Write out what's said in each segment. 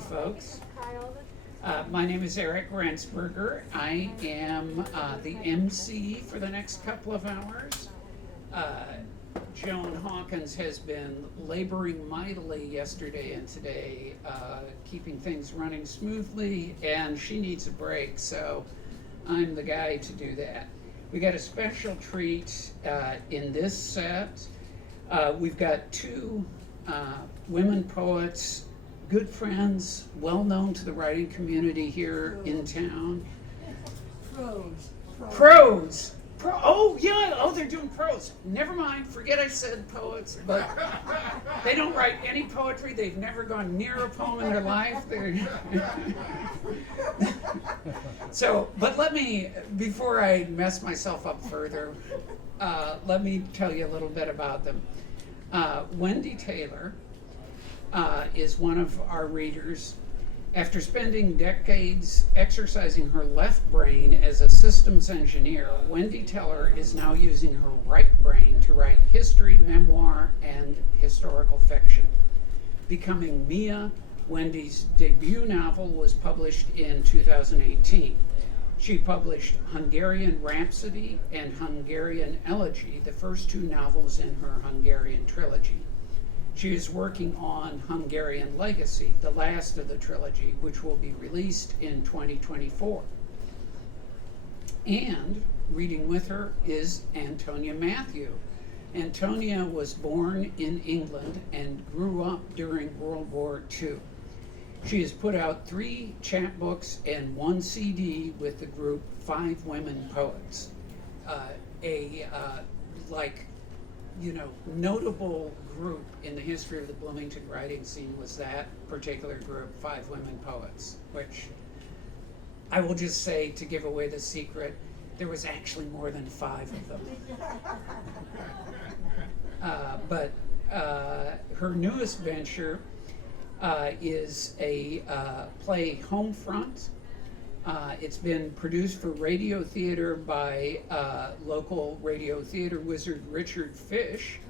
folks. My name is Eric Rensberger. I am the MC for the next couple of hours. Joan Hawkins has been laboring mightily yesterday and today, keeping things running smoothly, and she needs a break, so I'm the guy to do that. We got a special treat in this set. We've got two women poets, good friends, well known to the writing community here in town. Prose. Oh, yeah. Oh, they're doing prose. Never mind. Forget I said poets, but they don't write any poetry. They've never gone near a poem in their life. So, but let me, before I mess myself up further, let me tell you a little bit about them. Wendy Taylor is one of our readers. After spending decades exercising her left brain as a systems engineer, Wendy Taylor is now using her right brain to write history, memoir, and historical fiction. Becoming Mia, Wendy's debut novel, was published in 2018. She published Hungarian Rhapsody and Hungarian Elegy, the first two novels in her Hungarian trilogy. She is working on Hungarian Legacy, the last of the trilogy, which will be released in 2024. And reading with her is Antonia Matthew. Antonia was born in England and grew up during World War II. She has put out 3 chapbooks and 1 CD with the group Five Women Poets. Notable group in the history of the Bloomington writing scene was that particular group, Five Women Poets, which I will just say, to give away the secret, there was actually more than 5 of them. But her newest venture is a play, Homefront. It's been produced for radio theater by local radio theater wizard Richard Fish,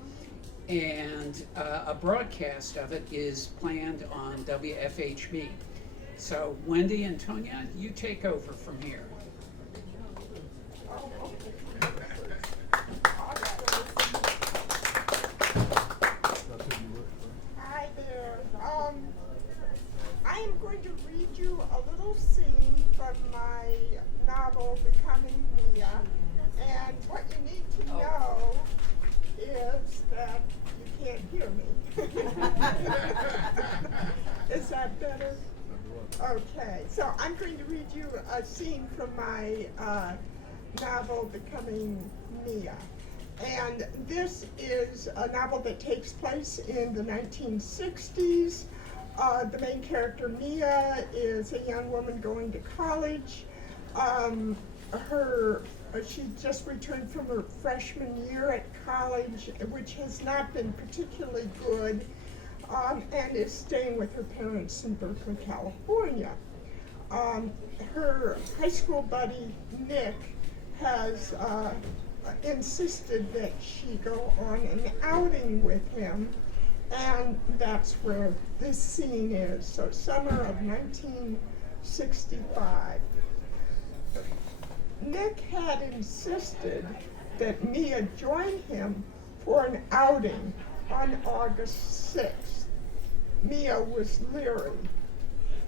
and a broadcast of it is planned on WFHB. So Wendy and Antonia, you take over from here. Hi there. I am going to read you a little scene from my novel, Becoming Mia. And what you need to know is that you can't hear me. Is that better? Okay, so I'm going to read you a scene from my novel, Becoming Mia. And this is a novel that takes place in the 1960s. The main character, Mia, is a young woman going to college. She just returned from her freshman year at college, which has not been particularly good, and is staying with her parents in Berkeley, California. Her high school buddy, Nick, has insisted that she go on an outing with him, and that's where this scene is. So summer of 1965. Nick had insisted that Mia join him for an outing on August 6th. Mia was leery.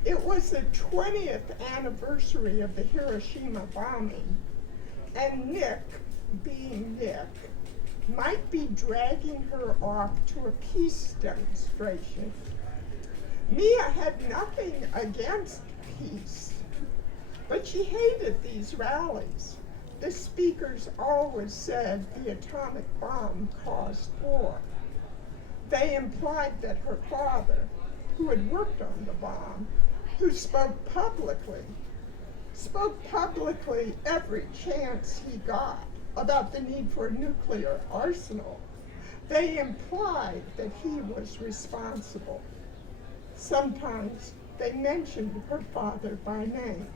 It was the 20th anniversary of the Hiroshima bombing, and Nick, being Nick, might be dragging her off to a peace demonstration. Mia had nothing against peace, but she hated these rallies. The speakers always said the atomic bomb caused war. They implied that her father, who had worked on the bomb, who spoke publicly every chance he got about the need for a nuclear arsenal. They implied that he was responsible. Sometimes they mentioned her father by name.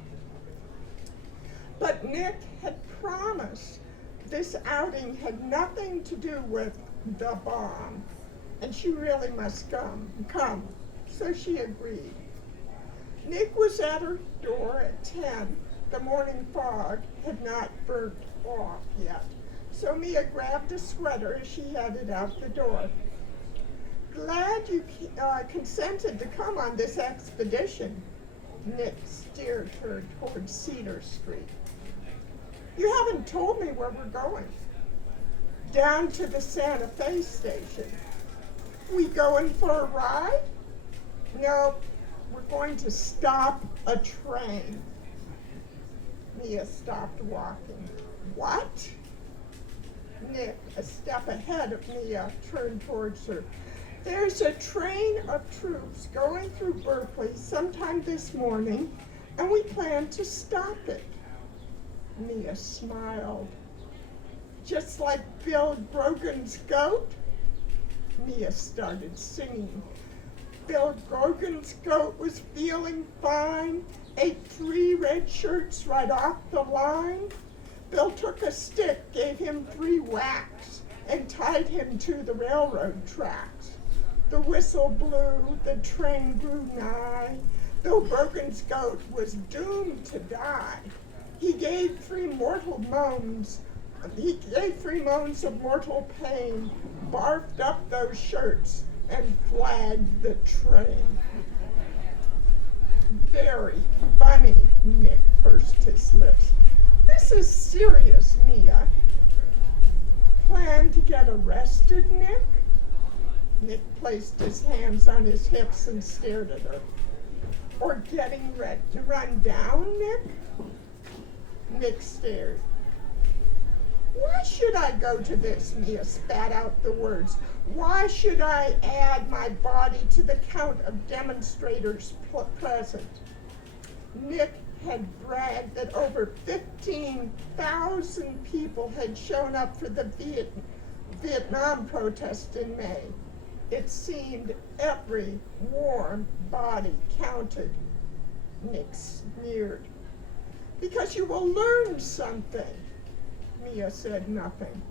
But Nick had promised this outing had nothing to do with the bomb, and she really must come. So she agreed. Nick was at her door at 10. The morning fog had not burnt off yet, so Mia grabbed a sweater as she headed out the door. Glad you consented to come on this expedition. Nick steered her toward Cedar Street. You haven't told me where we're going. Down to the Santa Fe station. We going for a ride? Nope, we're going to stop a train. Mia stopped walking. What? Nick, a step ahead of Mia, turned towards her. There's a train of troops going through Berkeley sometime this morning, and we plan to stop it. Mia smiled. Just like Bill Grogan's goat? Mia started singing. Bill Grogan's goat was feeling fine, ate 3 red shirts right off the line. Bill took a stick, gave him 3 whacks, and tied him to the railroad tracks. The whistle blew, the train grew nigh. Bill Grogan's goat was doomed to die. He gave 3 moans of mortal pain, barfed up those shirts, and flagged the train. Very funny, Nick pursed his lips. This is serious, Mia. Plan to get arrested, Nick? Nick placed his hands on his hips and stared at her. Or getting ready to run down, Nick? Nick stared. Why should I go to this? Mia spat out the words. Why should I add my body to the count of demonstrators present? Nick had bragged that over 15,000 people had shown up for the Vietnam protest in May. It seemed every warm body counted. Nick sneered. Because you will learn something. Mia said nothing.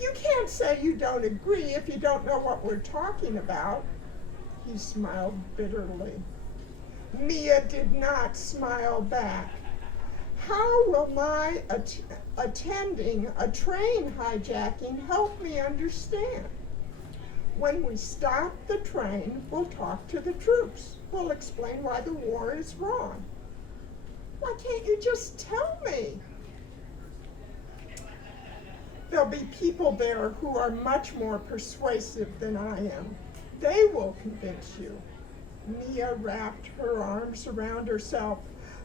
You can't say you don't agree if you don't know what we're talking about. He smiled bitterly. Mia did not smile back. How will my attending a train hijacking help me understand? When we stop the train, we'll talk to the troops. We'll explain why the war is wrong. Why can't you just tell me? There'll be people there who are much more persuasive than I am. They will convince you. Mia wrapped her arms around herself.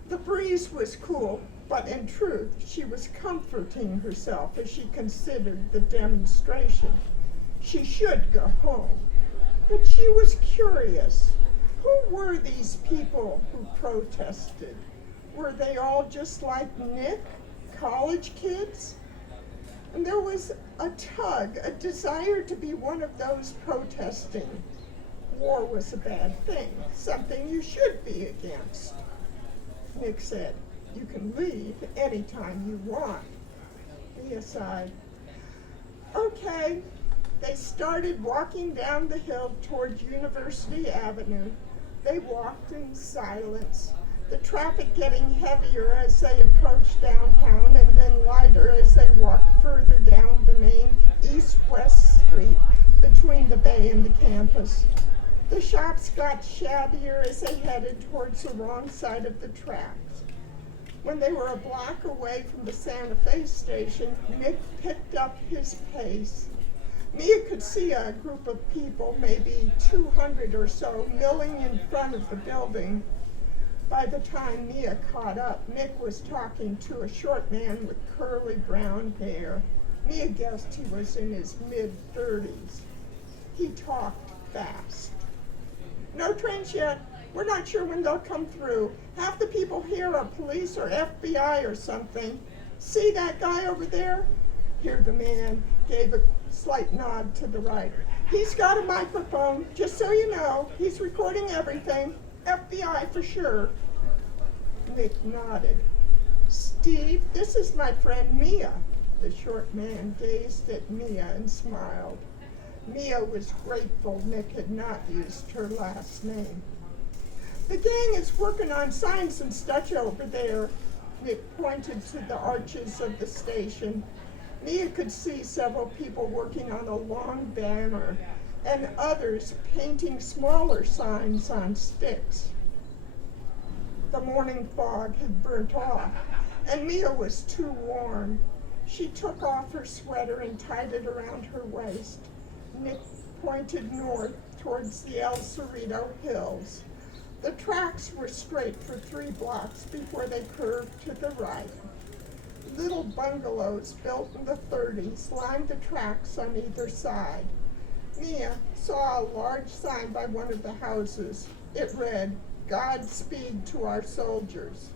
The breeze was cool, but in truth, she was comforting herself as she considered the demonstration. She should go home, but she was curious. Who were these people who protested? Were they all just like Nick, college kids? And there was a tug, a desire to be one of those protesting. War was a bad thing, something you should be against. Nick said, you can leave anytime you want. Mia sighed. Okay. They started walking down the hill toward University Avenue. They walked in silence, the traffic getting heavier as they approached downtown and then lighter as they walked further down the main east-west street between the bay and the campus. The shops got shabbier as they headed towards the wrong side of the tracks. When they were a block away from the Santa Fe station, Nick picked up his pace. Mia could see a group of people, maybe 200 or so, milling in front of the building. By the time Mia caught up, Nick was talking to a short man with curly brown hair. Mia guessed he was in his mid-30s. He talked fast. No trains yet. We're not sure when they'll come through. Half the people here are police or FBI or something. See that guy over there? Here the man gave a slight nod to the right. He's got a microphone, just so you know. He's recording everything. FBI for sure. Nick nodded. Steve, this is my friend Mia. The short man gazed at Mia and smiled. Mia was grateful Nick had not used her last name. The gang is working on signs and such over there. Nick pointed to the arches of the station. Mia could see several people working on a long banner and others painting smaller signs on sticks. The morning fog had burnt off, and Mia was too warm. She took off her sweater and tied it around her waist. Nick pointed north towards the El Cerrito Hills. The tracks were straight for 3 blocks before they curved to the right. Little bungalows built in the 30s lined the tracks on either side. Mia saw a large sign by one of the houses. It read, "Godspeed to our soldiers."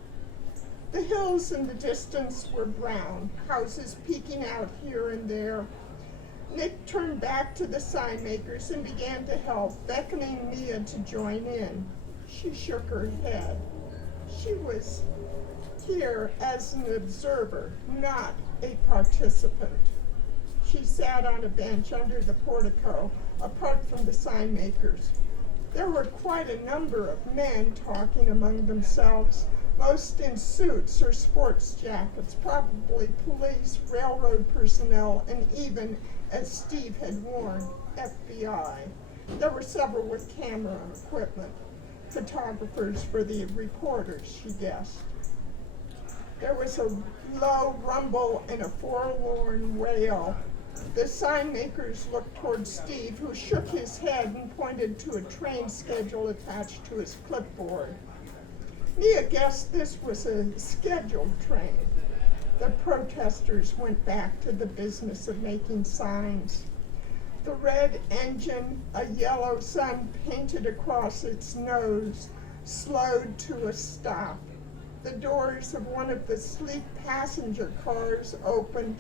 The hills in the distance were brown, houses peeking out here and there. Nick turned back to the sign makers and began to help, beckoning Mia to join in. She shook her head. She was here as an observer, not a participant. She sat on a bench under the portico, apart from the sign makers. There were quite a number of men talking among themselves, most in suits or sports jackets, probably police, railroad personnel, and even, as Steve had warned, FBI. There were several with camera equipment, photographers for the reporters, she guessed. There was a low rumble and a forlorn wail. The sign makers looked toward Steve, who shook his head and pointed to a train schedule attached to his clipboard. Mia guessed this was a scheduled train. The protesters went back to the business of making signs. The red engine, a yellow sun painted across its nose, slowed to a stop. The doors of one of the sleek passenger cars opened.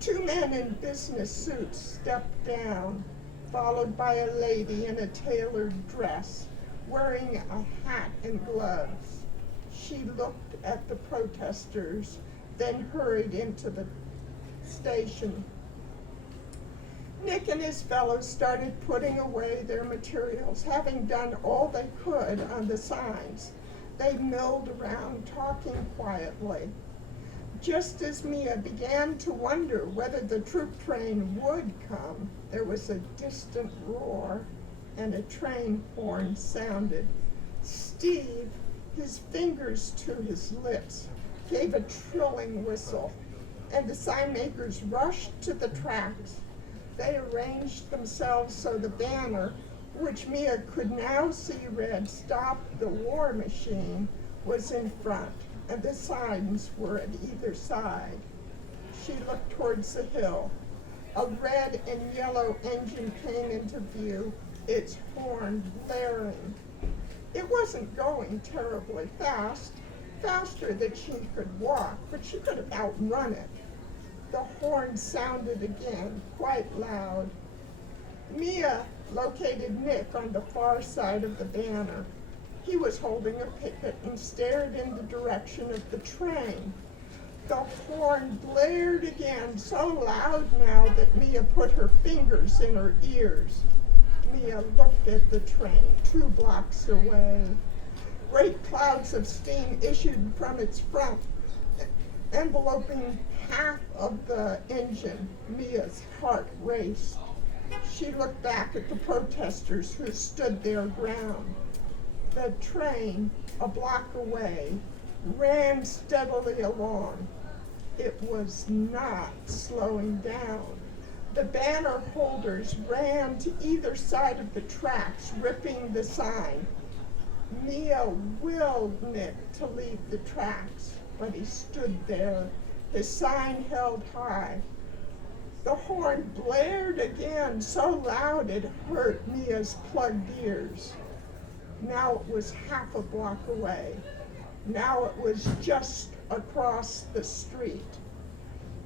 2 men in business suits stepped down, followed by a lady in a tailored dress, wearing a hat and gloves. She looked at the protesters, then hurried into the station. Nick and his fellows started putting away their materials, having done all they could on the signs. They milled around, talking quietly. Just as Mia began to wonder whether the troop train would come, there was a distant roar, and a train horn sounded. Steve, his fingers to his lips, gave a trilling whistle, and the sign makers rushed to the tracks. They arranged themselves so the banner, which Mia could now see read, "Stop the War Machine," was in front, and the signs were at either side. She looked towards the hill. A red and yellow engine came into view, its horn blaring. It wasn't going terribly fast, faster than she could walk, but she could have outrun it. The horn sounded again, quite loud. Mia located Nick on the far side of the banner. He was holding a picket and stared in the direction of the train. The horn blared again, so loud now that Mia put her fingers in her ears. Mia looked at the train 2 blocks away. Great clouds of steam issued from its front, enveloping half of the engine. Mia's heart raced. She looked back at the protesters who stood their ground. The train, a block away, ran steadily along. It was not slowing down. The banner holders ran to either side of the tracks, ripping the sign. Mia willed Nick to leave the tracks, but he stood there, his sign held high. The horn blared again, so loud it hurt Mia's plugged ears. Now it was half a block away. Now it was just across the street.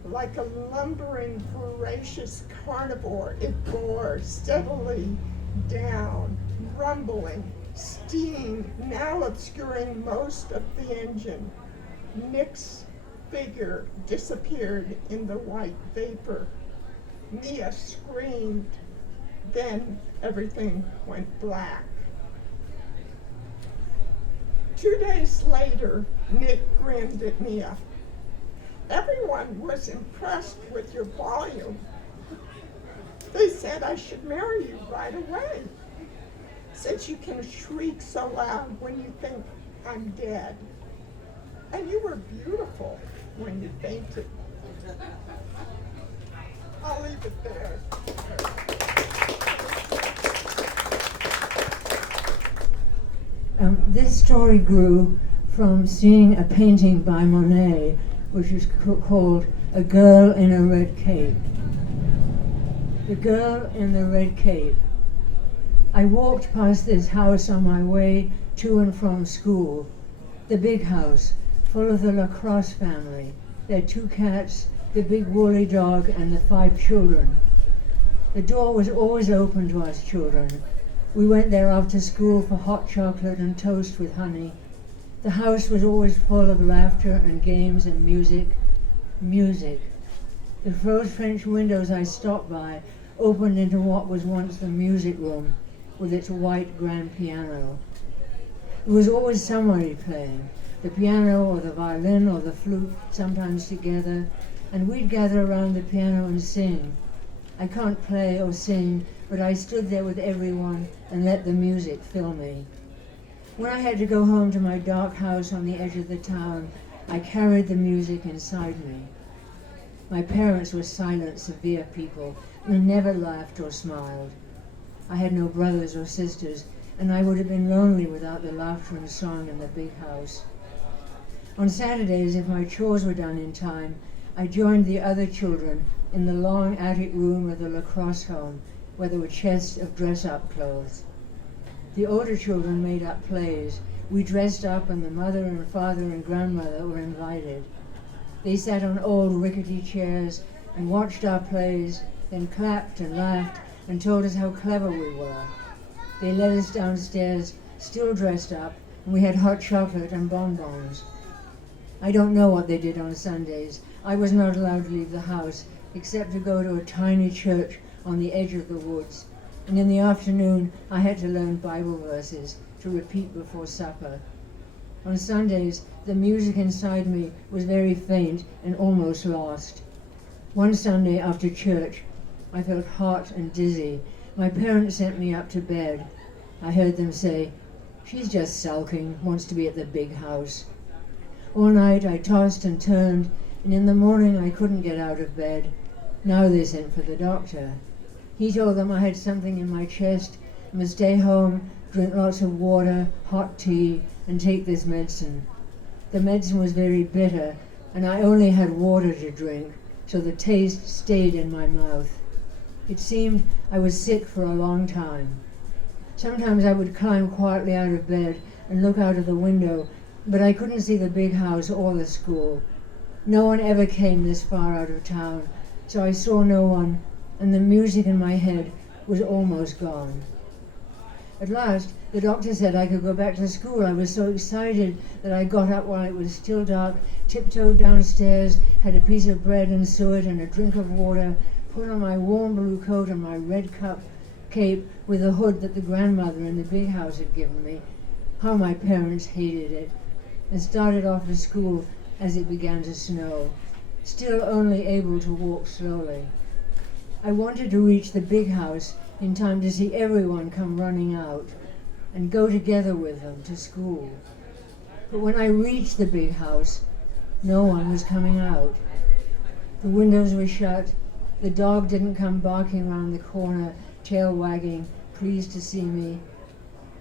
Like a lumbering, voracious carnivore, it bore steadily down, rumbling, steam now obscuring most of the engine. Nick's figure disappeared in the white vapor. Mia screamed. Then everything went black. 2 days later, Nick grinned at Mia. Everyone was impressed with your volume. They said I should marry you right away, since you can shriek so loud when you think I'm dead. And you were beautiful when you fainted. I'll leave it there. This story grew from seeing a painting by Monet, which is called A Girl in a Red Cape. The Girl in the Red Cape. I walked past this house on my way to and from school. The big house, full of the Lacrosse family, their 2 cats, the big woolly dog, and the 5 children. The door was always open to us children. We went there after school for hot chocolate and toast with honey. The house was always full of laughter and games and music. Music. The closed French windows I stopped by opened into what was once the music room with its white grand piano. There was always somebody playing, the piano or the violin or the flute, sometimes together, and we'd gather around the piano and sing. I can't play or sing, but I stood there with everyone and let the music fill me. When I had to go home to my dark house on the edge of the town, I carried the music inside me. My parents were silent, severe people and never laughed or smiled. I had no brothers or sisters, and I would have been lonely without the laughter and song in the big house. On Saturdays, if my chores were done in time, I joined the other children in the long attic room of the Lacrosse home, where there were chests of dress-up clothes. The older children made up plays. We dressed up, and the mother and father and grandmother were invited. They sat on old rickety chairs and watched our plays, then clapped and laughed and told us how clever we were. They led us downstairs, still dressed up, and we had hot chocolate and bonbons. I don't know what they did on Sundays. I was not allowed to leave the house, except to go to a tiny church on the edge of the woods. And in the afternoon, I had to learn Bible verses to repeat before supper. On Sundays, the music inside me was very faint and almost lost. One Sunday after church, I felt hot and dizzy. My parents sent me up to bed. I heard them say, "She's just sulking, wants to be at the big house." All night I tossed and turned, and in the morning I couldn't get out of bed. Now they sent for the doctor. He told them I had something in my chest, must stay home, drink lots of water, hot tea, and take this medicine. The medicine was very bitter, and I only had water to drink, so the taste stayed in my mouth. It seemed I was sick for a long time. Sometimes I would climb quietly out of bed and look out of the window, but I couldn't see the big house or the school. No one ever came this far out of town, so I saw no one, and the music in my head was almost gone. At last, the doctor said I could go back to school. I was so excited that I got up while it was still dark, tiptoed downstairs, had a piece of bread and suet and a drink of water, put on my warm blue coat and my red cape with the hood that the grandmother in the big house had given me. How my parents hated it. And started off to school as it began to snow, still only able to walk slowly. I wanted to reach the big house in time to see everyone come running out and go together with them to school. But when I reached the big house, no one was coming out. The windows were shut. The dog didn't come barking round the corner, tail wagging, pleased to see me.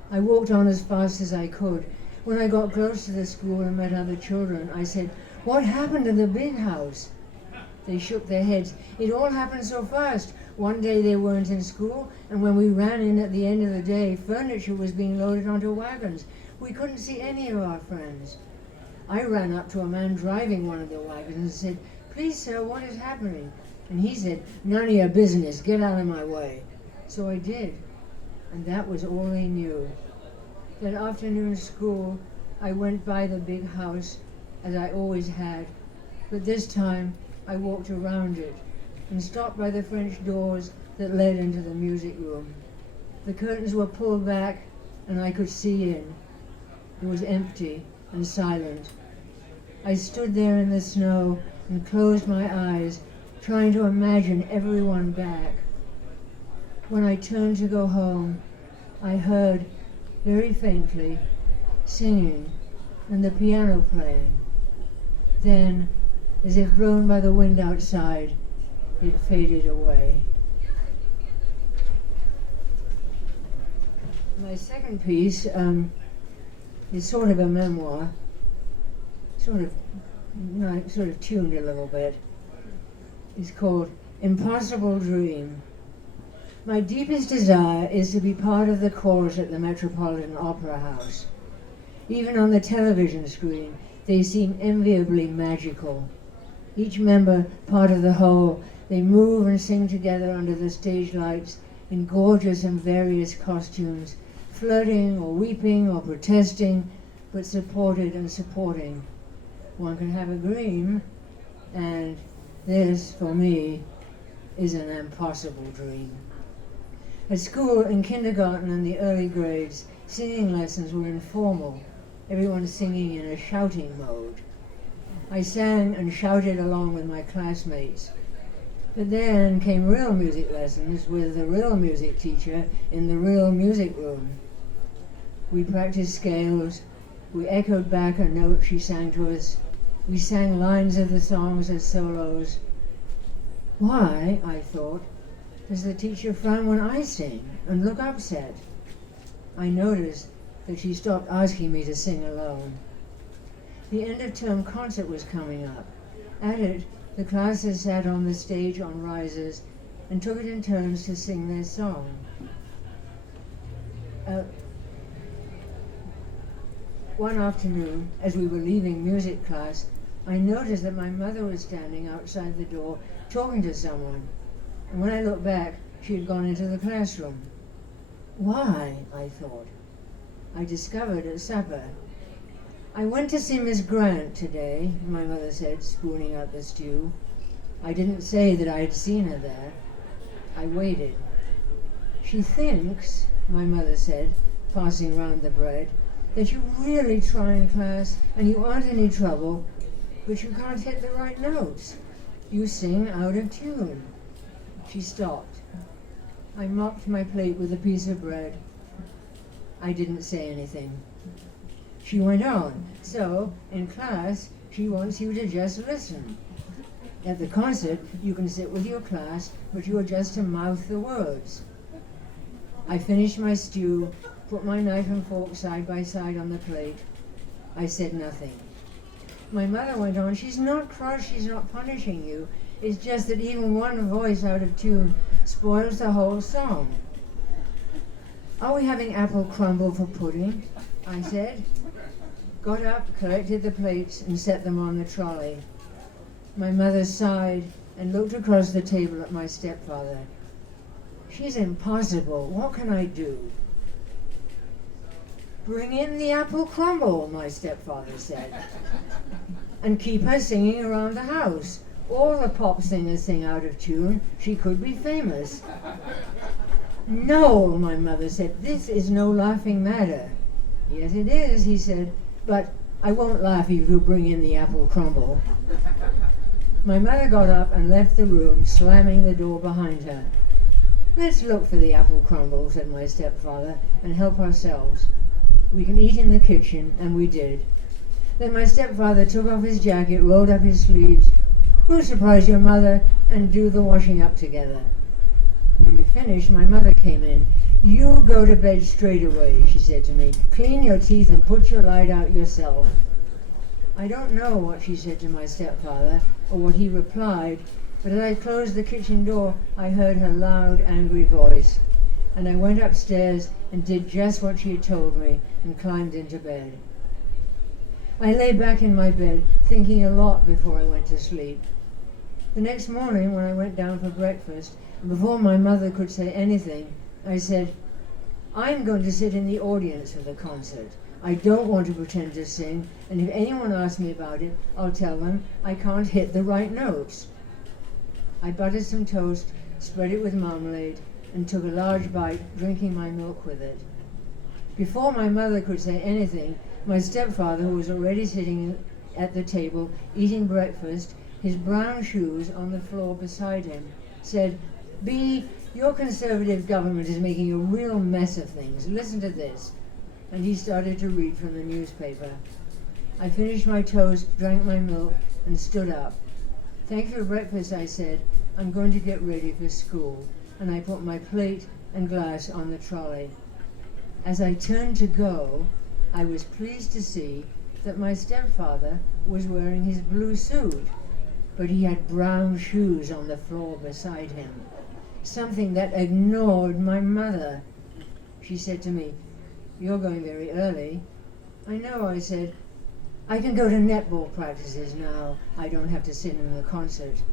I walked on as fast as I could. When I got close to the school and met other children, I said, "What happened to the big house?" They shook their heads. It all happened so fast. One day they weren't in school, and when we ran in at the end of the day, furniture was being loaded onto wagons. We couldn't see any of our friends. I ran up to a man driving one of the wagons and said, "Please, sir, what is happening?" And he said, "None of your business, get out of my way." So I did, and that was all they knew. That afternoon school, I went by the big house, as I always had, but this time I walked around it and stopped by the French doors that led into the music room. The curtains were pulled back and I could see in. It was empty and silent. I stood there in the snow and closed my eyes, trying to imagine everyone back. When I turned to go home, I heard, very faintly, singing and the piano playing. Then, as if blown by the wind outside, it faded away. My second piece is sort of a memoir, sort of tuned a little bit. It's called Impossible Dream. My deepest desire is to be part of the chorus at the Metropolitan Opera House. Even on the television screen, they seem enviably magical. Each member part of the whole, they move and sing together under the stage lights in gorgeous and various costumes, flirting or weeping or protesting, but supported and supporting. One can have a dream, and this, for me, is an impossible dream. At school, in kindergarten and the early grades, singing lessons were informal, everyone singing in a shouting mode. I sang and shouted along with my classmates. But then came real music lessons with the real music teacher in the real music room. We practiced scales, we echoed back a note she sang to us, we sang lines of the songs as solos. Why, I thought, does the teacher frown when I sing and look upset? I noticed that she stopped asking me to sing alone. The end of term concert was coming up. At it, the classes sat on the stage on risers and took it in turns to sing their song. One afternoon, as we were leaving music class, I noticed that my mother was standing outside the door talking to someone. And when I looked back, she had gone into the classroom. Why, I thought. I discovered at supper. I went to see Miss Grant today, my mother said, spooning out the stew. I didn't say that I had seen her there. I waited. She thinks, my mother said, passing round the bread, that you really try in class and you aren't any trouble, but you can't hit the right notes. You sing out of tune. She stopped. I mopped my plate with a piece of bread. I didn't say anything. She went on. So, in class, she wants you to just listen. At the concert, you can sit with your class, but you are just to mouth the words. I finished my stew, put my knife and fork side by side on the plate. I said nothing. My mother went on, she's not cross, she's not punishing you. It's just that even one voice out of tune spoils the whole song. Are we having apple crumble for pudding? I said. Got up, collected the plates, and set them on the trolley. My mother sighed and looked across the table at my stepfather. She's impossible. What can I do? Bring in the apple crumble, my stepfather said, and keep her singing around the house. All the pop singers sing out of tune. She could be famous. No, my mother said, this is no laughing matter. Yes, it is, he said, but I won't laugh if you bring in the apple crumble. My mother got up and left the room, slamming the door behind her. Let's look for the apple crumble, said my stepfather, and help ourselves. We can eat in the kitchen, and we did. Then my stepfather took off his jacket, rolled up his sleeves. We'll surprise your mother and do the washing up together. When we finished, my mother came in. You go to bed straight away, she said to me. Clean your teeth and put your light out yourself. I don't know what she said to my stepfather or what he replied, but as I closed the kitchen door, I heard her loud, angry voice. And I went upstairs and did just what she had told me and climbed into bed. I lay back in my bed, thinking a lot before I went to sleep. The next morning, when I went down for breakfast, and before my mother could say anything, I said, I'm going to sit in the audience for the concert. I don't want to pretend to sing, and if anyone asks me about it, I'll tell them I can't hit the right notes. I buttered some toast, spread it with marmalade, and took a large bite, drinking my milk with it. Before my mother could say anything, my stepfather, who was already sitting at the table eating breakfast, his brown shoes on the floor beside him, said, "Bee, your conservative government is making a real mess of things. Listen to this." And he started to read from the newspaper. I finished my toast, drank my milk, and stood up. "Thank you for breakfast," I said. "I'm going to get ready for school." And I put my plate and glass on the trolley. As I turned to go, I was pleased to see that my stepfather was wearing his blue suit, but he had brown shoes on the floor beside him, something that ignored my mother. She said to me, "You're going very early." "I know," I said. "I can go to netball practices now. I don't have to sit in the concert."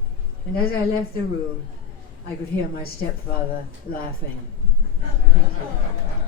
And as I left the room, I could hear my stepfather laughing. Thank you.